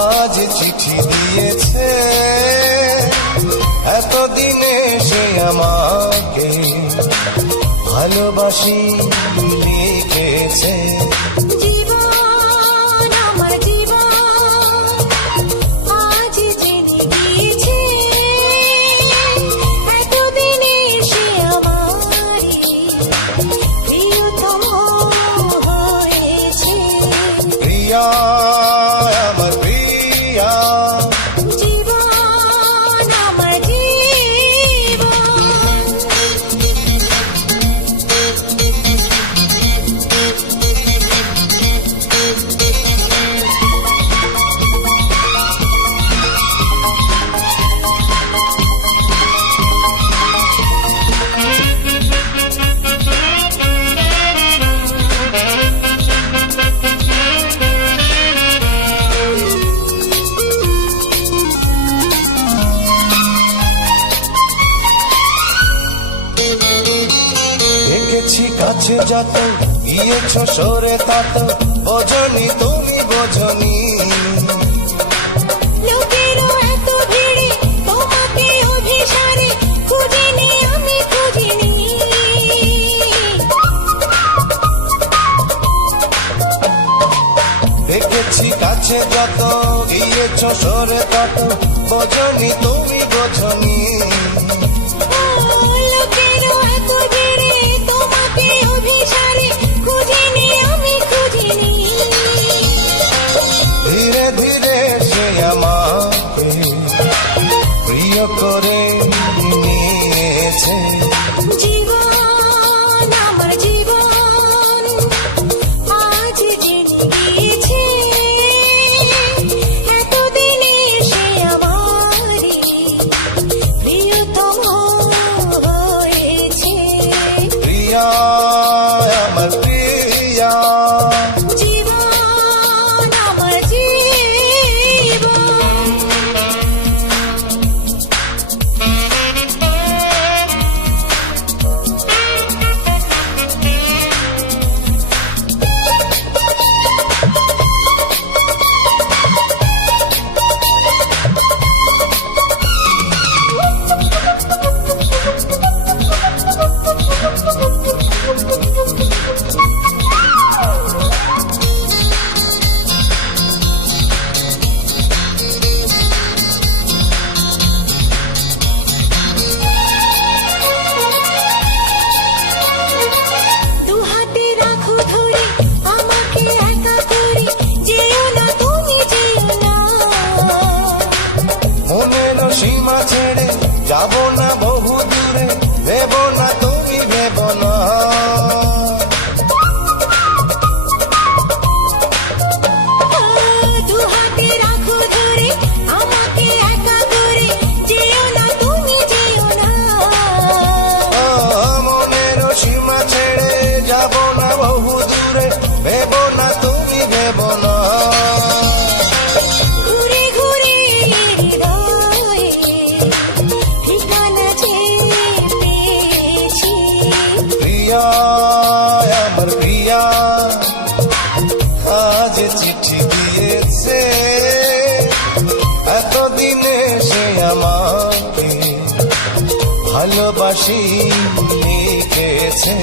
আজ চিঠি দিয়েছে। এতদিনে সে আমাকে ভালোবাসি লিখেছে। melhor. গেছি কাছে যত গিয়েছ সরে তত বোঝনি তুমি বোঝনি। দেখেছি কাছে যত গিয়েছ সরে তত বোঝনি তুমি বোঝনি। my sabon যে চিঠি দিয়েছে। এতদিনে সে আমাকে ভালোবাসি লিখেছে।